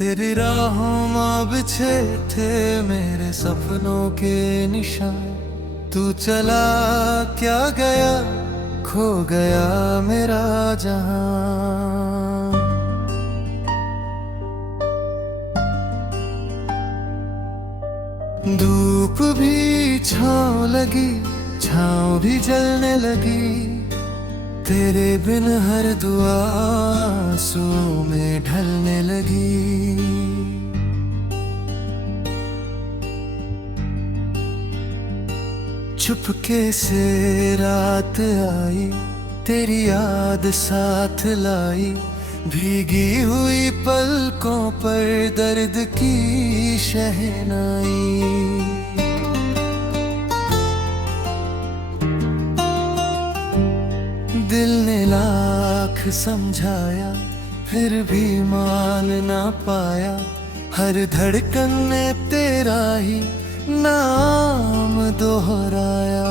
तेरी राहों में बिछे थे मेरे सपनों के निशान। तू चला क्या गया, खो गया मेरा जहां। धूप भी छाँव लगी, छाँव भी जलने लगी। तेरे बिन हर दुआ आंसुओं में ढलने लगी। चुपके से रात आई, तेरी याद साथ लाई। भीगी हुई पलकों पर दर्द की शहनाई। दिल ने लाख समझाया, फिर भी मान ना पाया। हर धड़कन ने तेरा ही नाम दोहराया।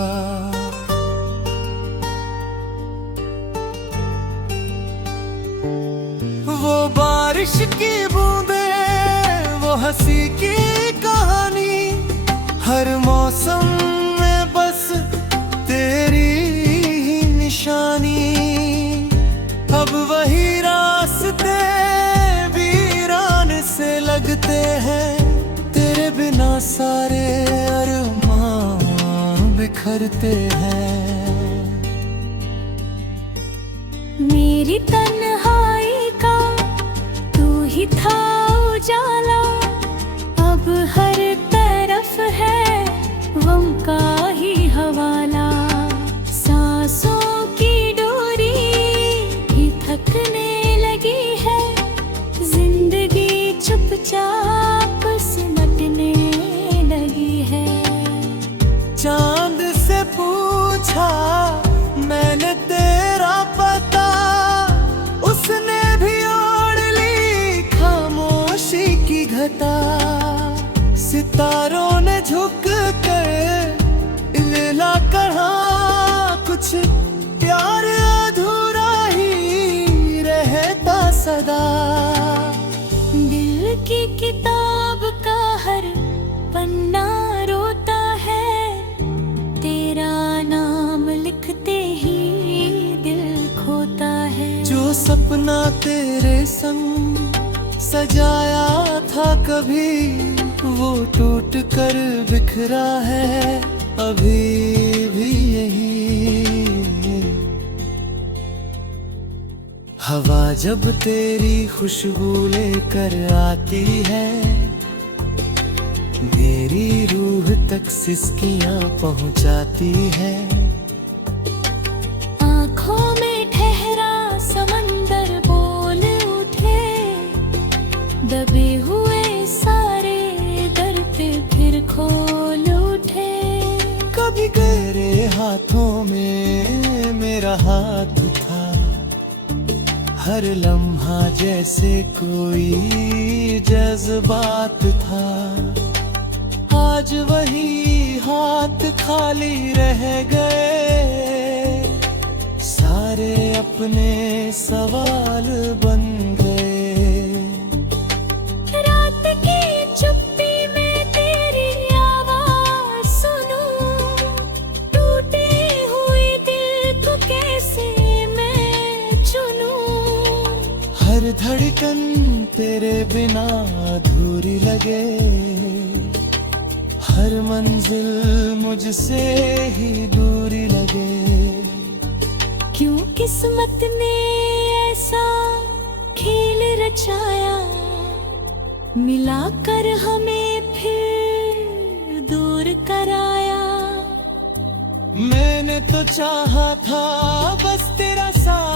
वो बारिश की बूंदें, वो हंसी की कहानी। हर मौसम में बस तेरी निशानी। अब वही रास्ते वीरान से लगते हैं, तेरे बिना सारे अरमान बिखरते हैं। मेरी तन्हाई का तू ही था उजाला। अब हर तरफ है गम का ही हवाला। चुपचाप सिमटने लगी है। चांद से पूछा मैंने तेरा पता, उसने भी ओढ़ ली खामोशी की घटा। सितारों ने झुक कर लीला कहा, कुछ प्यार अधूरा ही रहता सदा। की किताब का हर पन्ना रोता है, तेरा नाम लिखते ही दिल खोता है। जो सपना तेरे संग सजाया था कभी, वो टूट कर बिखरा है अभी भी यही। हवा जब तेरी खुशबू लेकर आती है, मेरी रूह तक सिसकियां पहुंचाती है। आँखों में ठहरा समंदर बोल उठे, दबे हुए सारे दर्द फिर खोल उठे। कभी गहरे हाथों में मेरा हाथ था, हर लम्हा जैसे कोई जज्बात था। आज वही हाथ खाली रह गए, सारे अपने सवाल बन गए। रात की चुप्पी में तेरी आवाज सुनूं, टूटे हुए दिल को कैसे मैं चुनूं। हर धड़कन तेरे बिना अधूरी लगे, हर मंजिल मुझसे ही दूरी लगे। क्यों किस्मत ने ऐसा खेल रचाया, मिलाकर हमें फिर दूर कराया। मैंने तो चाहा था बस तेरा साथ,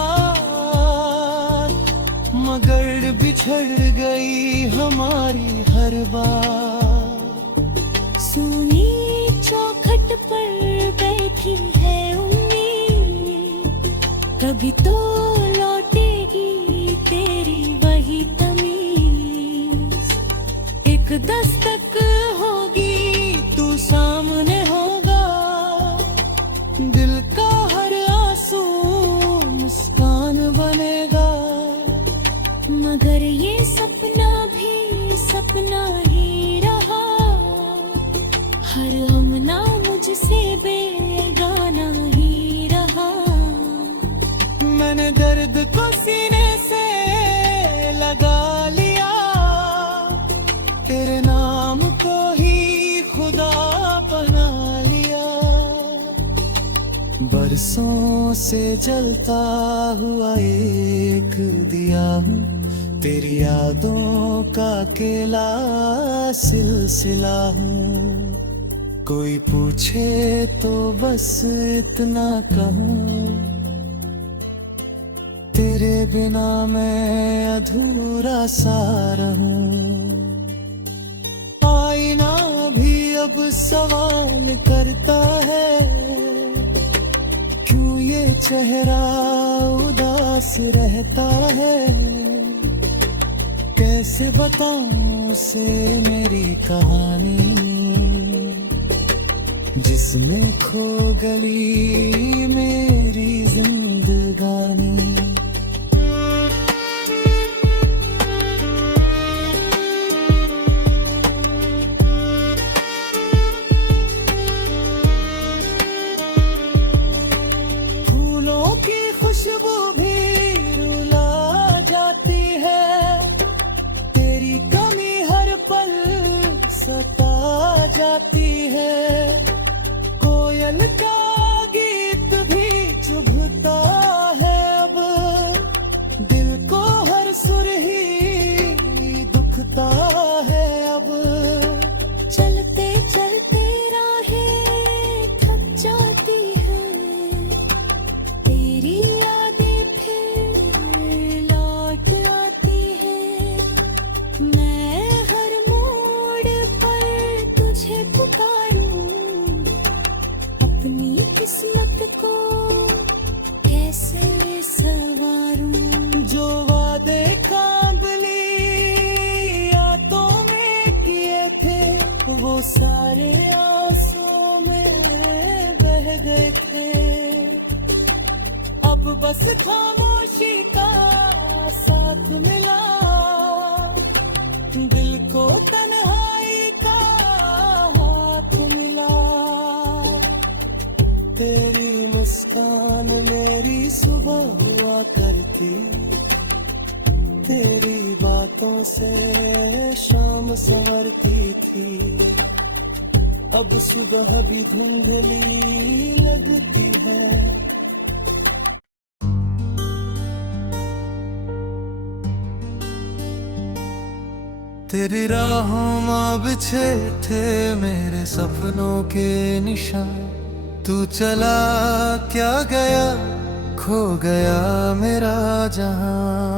मगर बिछड़ गई हमारी हर बात। सोनी चौखट पर बैठी है उम्मीद, कभी तो लौटेगी तेरी वही तमीज। एक दस्तक होगी तू सामने होगा, दिल का हर आंसू मुस्कान बनेगा। मगर ये सपना भी सपना ही रहा, हर हमना मुझसे बेगाना ही रहा। मैंने दर्द को सीने से लगा लिया, तेरे नाम को ही खुदा बना लिया। बरसों से जलता हुआ एक दिया हूँ, तेरी यादों का अकेला सिलसिला हूँ। कोई पूछे तो बस इतना कहूँ, तेरे बिना मैं अधूरा सा रहूं। आईना भी अब सवाल करता है, क्यों ये चेहरा उदास रहता है। कैसे बताऊं उसे मेरी कहानी, जिसमें खो गली मेरी जिंदगानी। फूलों की खुशबू भी रुला जाती है, तेरी कमी हर पल सता जाती है। कोयल का गीत भी चुभता है अब, दिल को हर सुर ही दुखता है अब। चलते चलते राहें थक जाती है, तेरी यादें फिर लौट आती है। मैं हर मोड़ पर तुझे पुकारूं, अपनी किस्मत को कैसे संवारूं। जो वादे कांदली यादों में किए थे, वो सारे आंसू में बह गए थे। अब बस खामोशी का साथ मिला, दिल को तन्हाई का हाथ मिला। तेरी मुस्कान मेरी सुबह हुआ करती, तेरी बातों से शाम संवरती थी। अब सुबह भी धुंधली लगती है। तेरी राहों मां बिछे थे मेरे सपनों के निशान, तू चला क्या गया, खो गया मेरा जहां।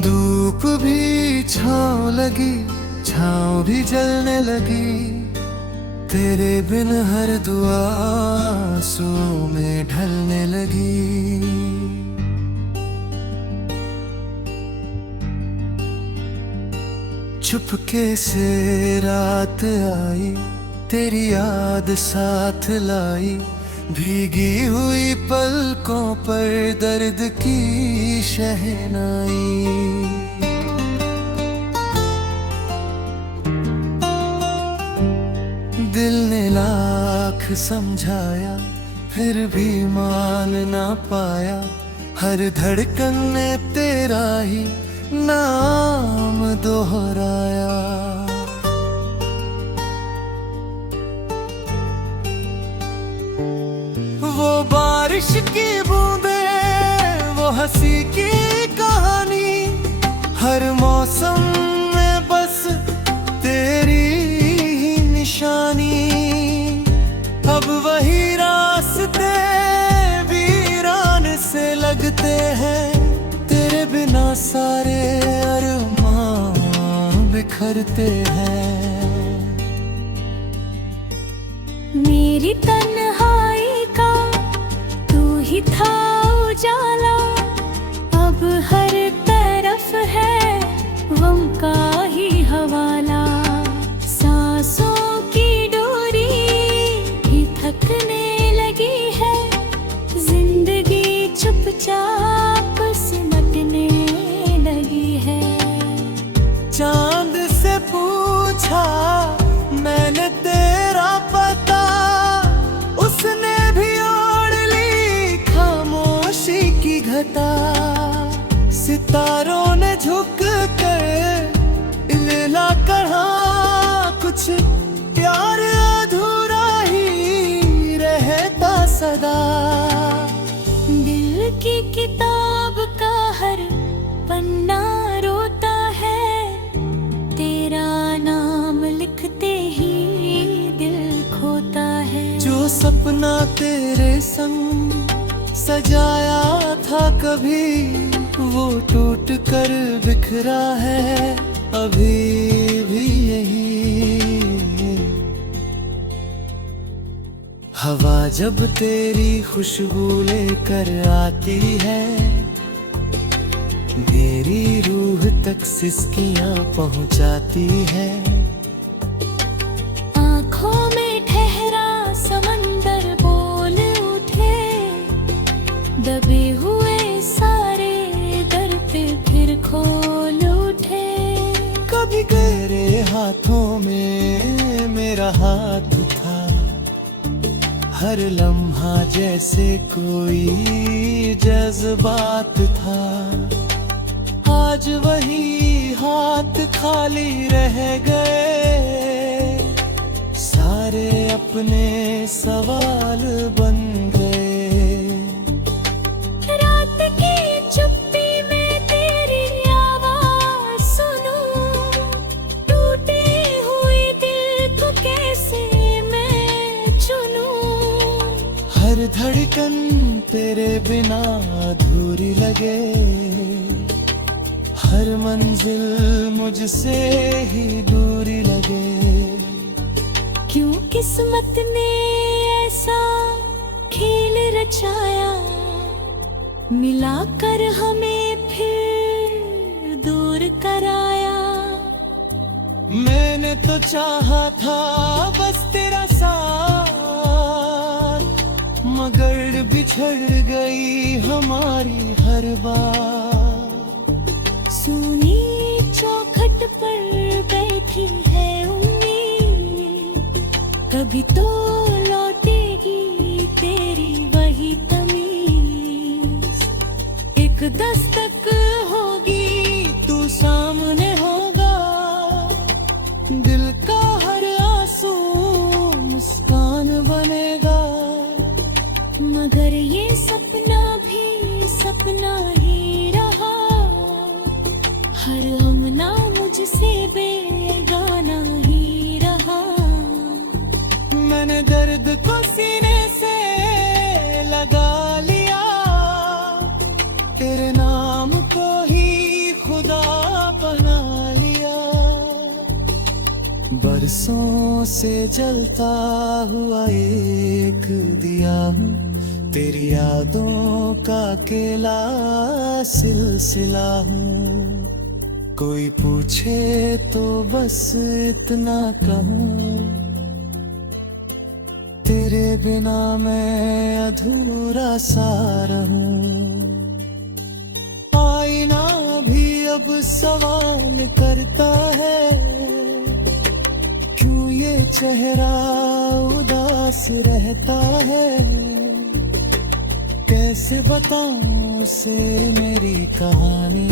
धूप भी छाँव लगी, छाँव भी जलने लगी, तेरे बिन हर दुआ आंसुओं में ढलने लगी। चुपके से रात आई, तेरी याद साथ लाई, भीगी हुई पलकों पर दर्द की शहनाई। दिल ने लाख समझाया, फिर भी मान ना पाया, हर धड़कन ने तेरा ही नाम दोहराया। वो बारिश की बूंदे, वो हंसी की कहानी, हर मौसम में बस तेरी ही निशानी। अब वही रास्ते वीरान से लगते हैं, तेरे बिना सारे अरमान बिखरते हैं। मेरी तन्हाई का तू ही था उजाला, अब हर तरफ है गम का ही हवाला। सांसों की डोरी भी थकने लगी है, जिंदगी चुपचाप सितारों ने झुक कर लीला करा, कुछ प्यार अधूरा ही रहता सदा। दिल की किताब का हर पन्ना रोता है, तेरा नाम लिखते ही दिल खोता है। जो सपना तेरे संग सजाया था कभी, वो टूट कर बिखरा है अभी भी यही। हवा जब तेरी खुशबू लेकर आती है, मेरी रूह तक सिसकियां पहुंचाती है। आँखों में ठहरा समंदर बोल उठे, दबे हुए सारे दर्द फिर खोल उठे। कभी गहरे हाथों में मेरा हाथ था, हर लम्हा जैसे कोई जज्बात था। आज वही हाथ खाली रह गए, सारे अपने सवाल बन गए। रात की चुप्पी में तेरी आवाज सुनूं, टूटी हुई दिल को कैसे मैं चुनूं। हर धड़कन तेरे बिना अधूरी लगे, हर मंजिल मुझसे ही दूरी लगे। क्यों किस्मत ने ऐसा खेल रचाया, मिलाकर हमें फिर दूर कराया। मैंने तो चाहा था बस तेरा साथ, मगर बिछड़ गई हमारी हर बात। सोनी चौखट पर बैठी है उम्मीद, कभी तो लौटेगी तेरी वही तमीज। एक दस्तक होगी तू सामने होगा, दिल का हर आंसू मुस्कान बनेगा। मगर ये सपना भी सपना ही रहा, हर हमना मुझसे बेगाना ही रहा। मैंने दर्द को सीने से लगा लिया, तेरे नाम को ही खुदा बना लिया। बरसों से जलता हुआ एक दिया हूँ, तेरी यादों का अकेला सिलसिला हूँ। कोई पूछे तो बस इतना कहूँ, तेरे बिना मैं अधूरा सा रहूं। आईना भी अब सवाल करता है, क्यों ये चेहरा उदास रहता है। कैसे बताऊं उसे मेरी कहानी,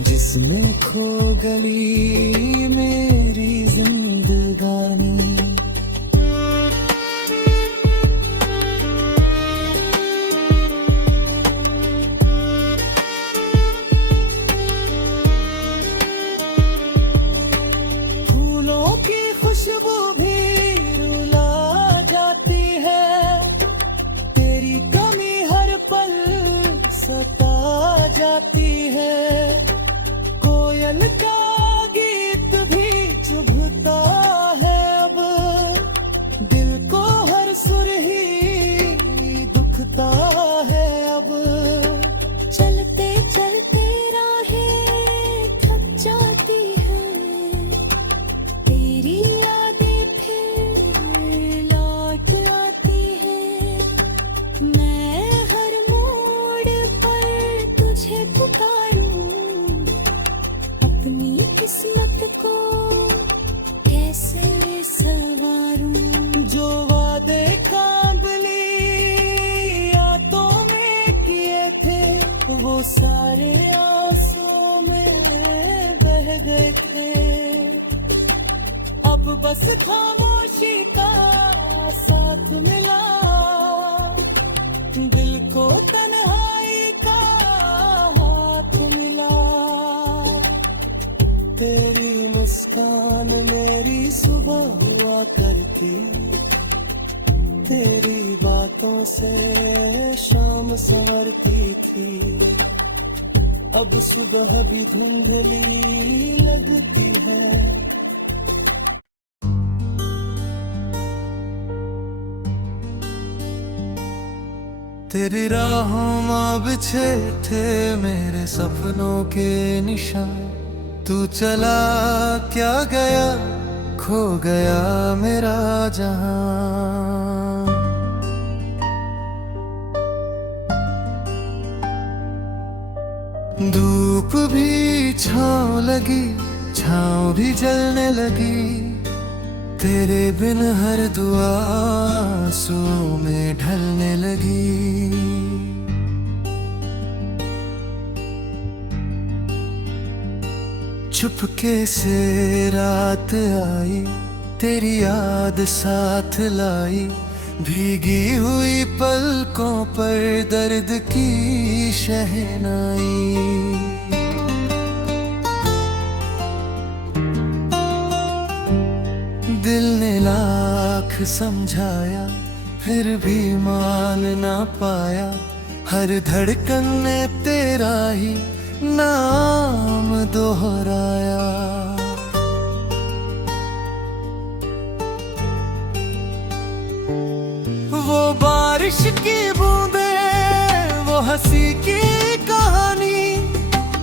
जिसमें खो गली मेरी जिंदगानी। फूलों की खुशबू भी रुला जाती है, तेरी कमी हर पल सता जाती है। कोयल का गीत भी चुभता है अब, दिल को हर सुर ही दुखता है अब। चलते चलते राहें थक जाती है, तेरी यादें फिर लौट आती है। मैं हर मोड़ पर तुझे पुकारूं, अपनी किस्मत को कैसे संवारूं। जो वादे कांबली यादों में किए थे, वो बस खामोशी का साथ मिला, दिल को तन्हाई का हाथ मिला। तेरी मुस्कान मेरी सुबह हुआ करती, तेरी बातों से शाम संवरती थी। अब सुबह भी धुंधली लगती है। तेरी राहों मां बिछे थे मेरे सपनों के निशान, तू चला क्या गया, खो गया मेरा जहां। धूप भी छाँव लगी, छाँव भी जलने लगी, तेरे बिन हर दुआ आंसुओं में ढलने लगी। चुपके से रात आई, तेरी याद साथ लाई, भीगी हुई पलकों पर दर्द की शहनाई। दिल ने लाख समझाया फिर भी मान ना पाया, हर धड़कन ने तेरा ही नाम दोहराया। वो बारिश की बूंदें, वो हंसी की कहानी,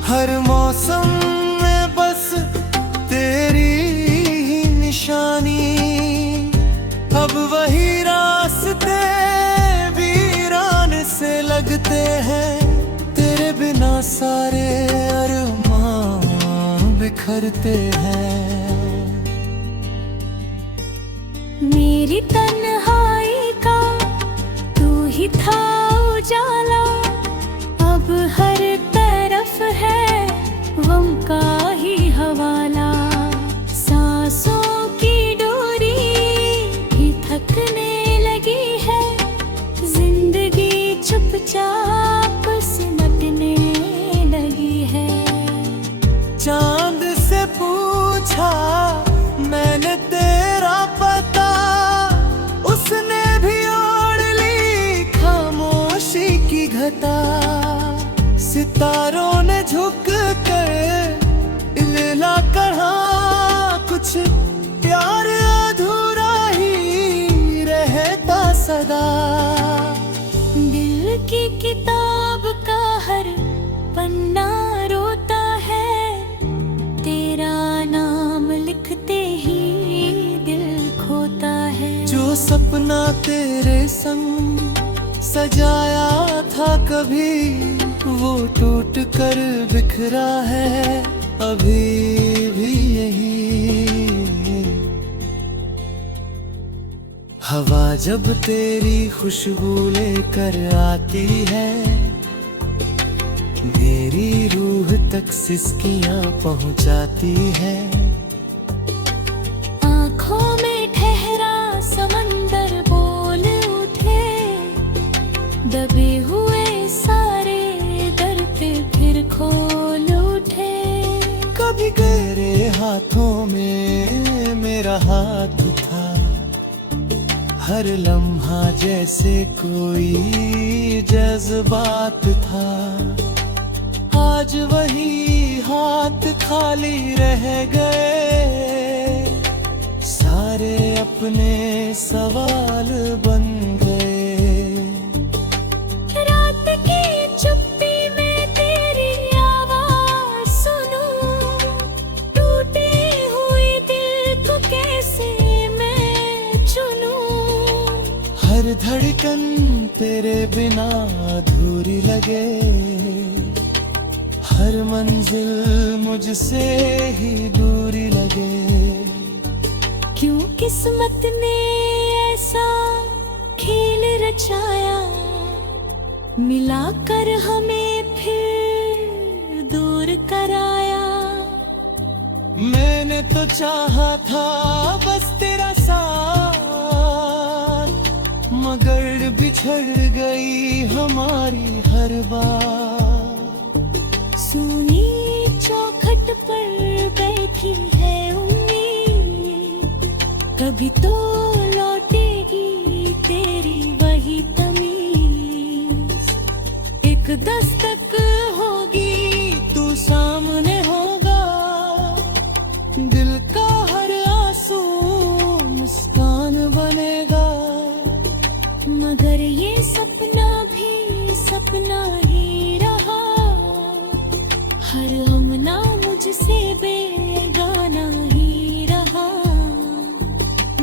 हर मौसम में बस तेरी ही निशानी। अब वही रास्ते वीरान से लगते हैं, तेरे बिना सारे अरमान बिखरते हैं। मेरी तन्हाई का तू ही था उजाला, अब हर तरफ है गम का ही हवाला। सांसों की डोरी भी थकने लगी है, जिंदगी चुपचाप सिमटने लगी है। चांद से पूछा मैंने तेरा पता, उसने भी ओढ़ ली खामोशी की घटा। सितारों ने झुक कर इल्ला कहा, कुछ प्यार अधूरा ही रहता सदा। दिल की किताब का हर पन्ना रोता है, तेरा नाम लिखते ही दिल खोता है। जो सपना तेरे संग सजाया था कभी, वो टूट कर बिखरा है अभी भी यही। हवा जब तेरी खुशबू लेकर आती है, मेरी रूह तक सिसकियां पहुंचाती है। आँखों में ठहरा समंदर बोल उठे, दबे हुए सारे दर्द फिर खोल उठे। कभी गहरे हाथों में मेरा हाथ था, हर लम्हा जैसे कोई जज्बात था। आज वही हाथ खाली रह गए, सारे अपने सवाल बन गए। रात की चुप्पी में तेरी आवाज सुनूं, टूटी हुई दिल को कैसे मैं चुनूं। हर धड़कन तेरे बिना अधूरी लगे, हर मंजिल मुझसे ही दूरी लगे। क्यों किस्मत ने ऐसा खेल रचाया, मिलाकर हमें फिर दूर कराया। मैंने तो चाहा था बस बिछड़ गई हमारी हर बार। सोनी चौखट पर बैठी है उम्मीद, कभी तो लौटेगी तेरी वही तमीज। एक दस्तक होगी तू सामने होगा, दिल का हर आंसू मुस्कान बनेगा। मगर ये सपना भी सपना ही रहा, हर हमना मुझसे बेगाना ही रहा।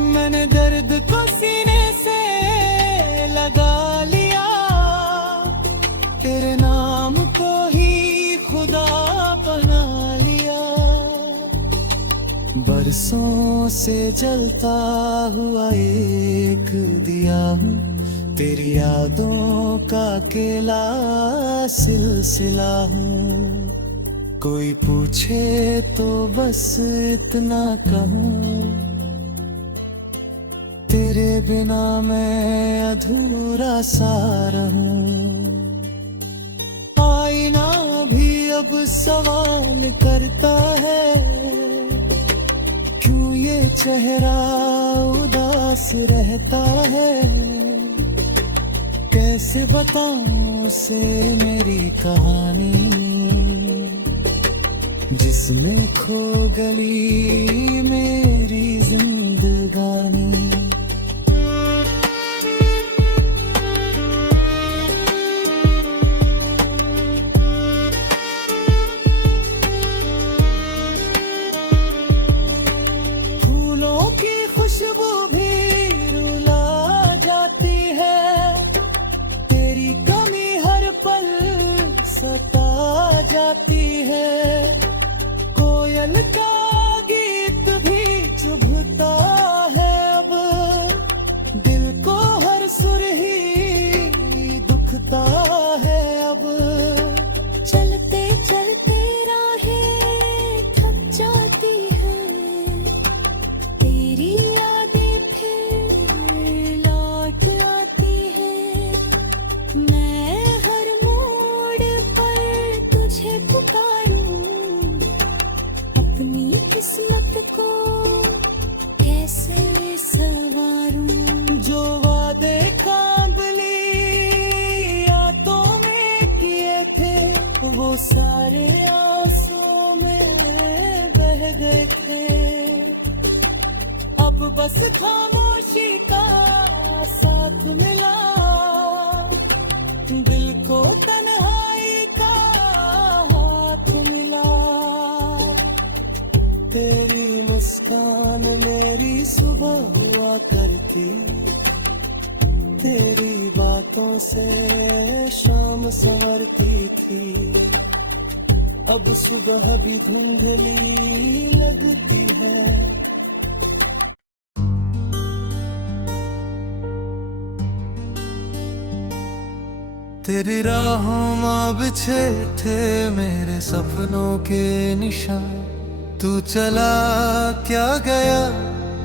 मैंने दर्द को सीने से लगा लिया, तेरे नाम को ही खुदा बना लिया। बरसों से जलता हुआ एक दिया हूँ, तेरी यादों का अकेला सिलसिला हूँ। कोई पूछे तो बस इतना कहूँ, तेरे बिना मैं अधूरा सा रहूं। आईना भी अब सवाल करता है, क्यों ये चेहरा उदास रहता है। कैसे बताऊं उसे मेरी कहानी, जिसमें खो गली मेरी जिंदगानी। फूलों की खुशबू भी रुला जाती है, तेरी कमी हर पल सता जाती है। कोयल का गीत भी चुभता है अब, दिल को हर सुर ही दुखता है अब। चलते चलते राहें थक जाती है, तेरी यादें फिर लौट आती है। मैं हर मोड़ पर तुझे पुकारूं, अपनी किस्मत को कैसे संवारूं। जो वादे कांबली यादों में किए थे, वो सारे आंसू में बह गए थे। अब बस खामोशी का साथ मिला, दिल को तन्हाई का हाथ मिला। तेरी मुस्कान मेरी सुबह हुआ करती, तेरी बातों से शाम संवरती थी। अब सुबह भी धुंधली लगती है। तेरी राहों मां बिछे थे मेरे सपनों के निशान, तू चला क्या गया,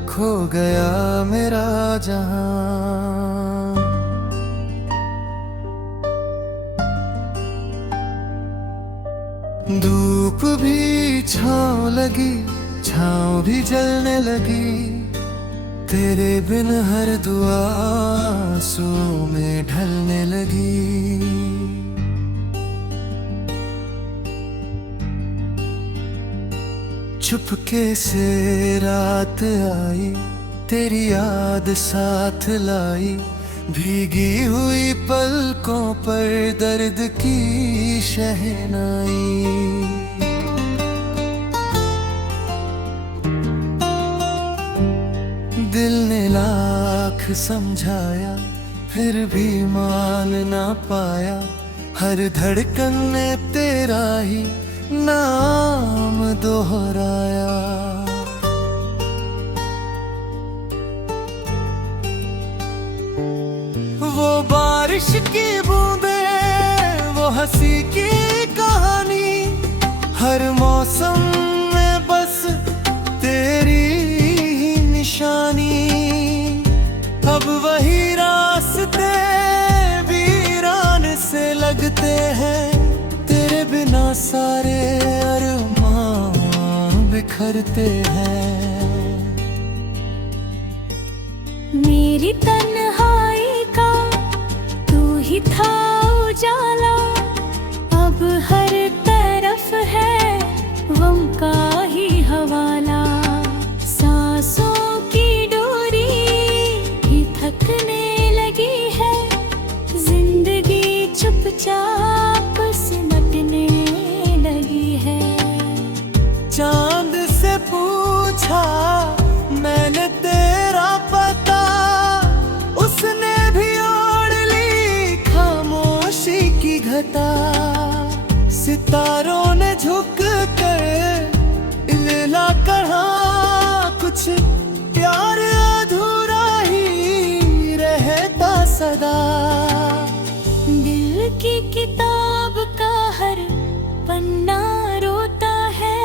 खो गया मेरा जहां। धूप भी छाँव लगी, छाँव भी जलने लगी, तेरे बिन हर दुआ आंसुओं में ढलने लगी। चुपके से रात आई, तेरी याद साथ लाई, भीगी हुई पलकों पर दर्द की शहनाई। दिल ने लाख समझाया, फिर भी मान ना पाया, हर धड़कन ने तेरा ही नाम दोहराया। वो बारिश की बूंदें, वो हंसी की कहानी, हर मौसम में बस तेरी ही निशानी। अब वही रास्ते बिखरते हैं। मेरी तन्हाई का तू ही था उजाला, अब हर तरफ है गम का ही हवाला। सांसों की डोरी भी थकने लगी है, जिंदगी चुपचाप सिमटने लगी है। चांद से पूछा मैंने तेरा पता, उसने भी ओढ़ ली खामोशी की घटा। सितारों ने झुक कर इल्ला कहा, कुछ प्यार अधूरा ही रहता सदा। दिल की किताब का हर पन्ना रोता है,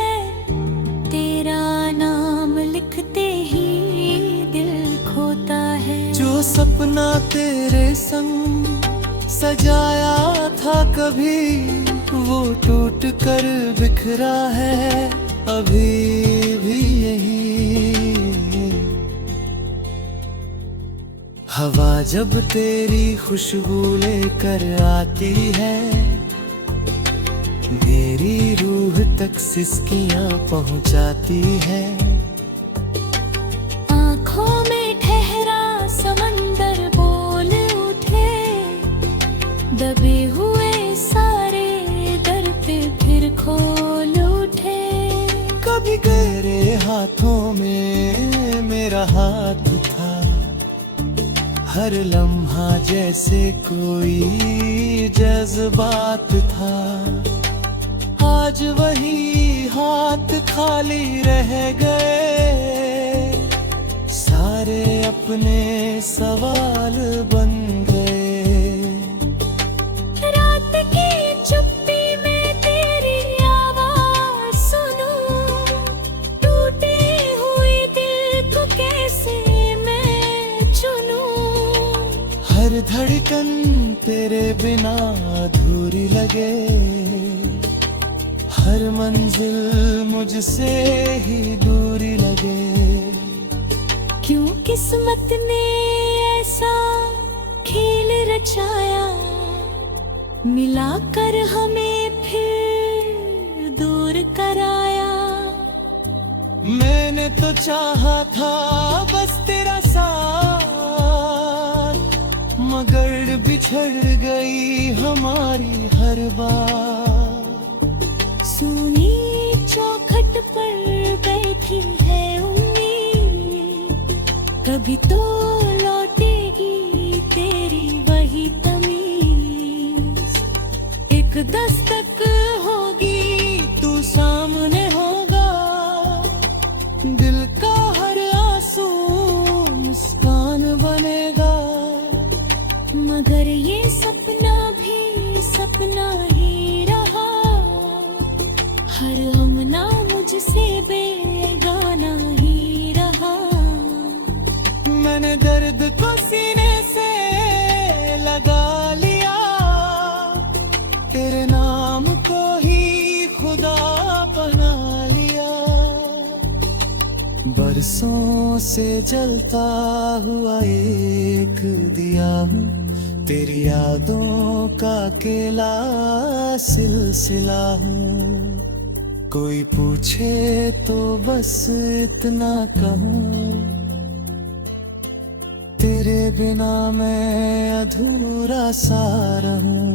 तेरा नाम लिखते ही दिल खोता है। जो सपना तेरे संग सजाया था कभी, वो टूट कर बिखरा है अभी भी यही। हवा जब तेरी खुशबू लेकर आती है, मेरी रूह तक सिसकियां पहुंचाती है। आँखों में ठहरा समंदर बोल उठे, दबे हुए सारे दर्द फिर खोल उठे। कभी गहरे हाथों में मेरा हाथ था, हर लम्हा जैसे कोई जज्बात था। आज वही हाथ खाली रह गए, सारे अपने सवाल बन गए। रात की चुप्पी में तेरी आवाज सुनूं, टूटे हुए दिल को कैसे मैं चुनूं। हर धड़कन तेरे बिना अधूरी लगे, हर मंजिल मुझसे ही दूरी लगे। क्यों किस्मत ने ऐसा खेल रचाया, मिलाकर हमें फिर दूर कराया। मैंने तो चाहा था बस तेरा साथ, मगर बिछड़ गई हमारी हर बार। सोनी चौखट पर बैठी है उम्मीद, कभी तो लौटेगी तेरी वही तमीज। एक दस्तक होगी तू सामने होगा, दिल का हर आंसू मुस्कान बनेगा। मगर ये सपना भी सपना ही रहा, हर हमना मुझसे बेगाना ही रहा। मैंने दर्द को सीने से लगा लिया, तेरे नाम को ही खुदा बना लिया। बरसों से जलता हुआ एक दिया हूँ, तेरी यादों का अकेला सिलसिला हूँ। कोई पूछे तो बस इतना कहूँ, तेरे बिना मैं अधूरा सा रहूं।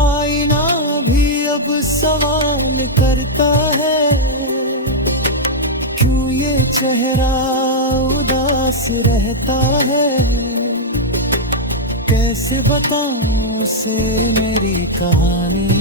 आईना भी अब सवाल करता है, क्यों ये चेहरा उदास रहता है। कैसे बताऊं उसे मेरी कहानी,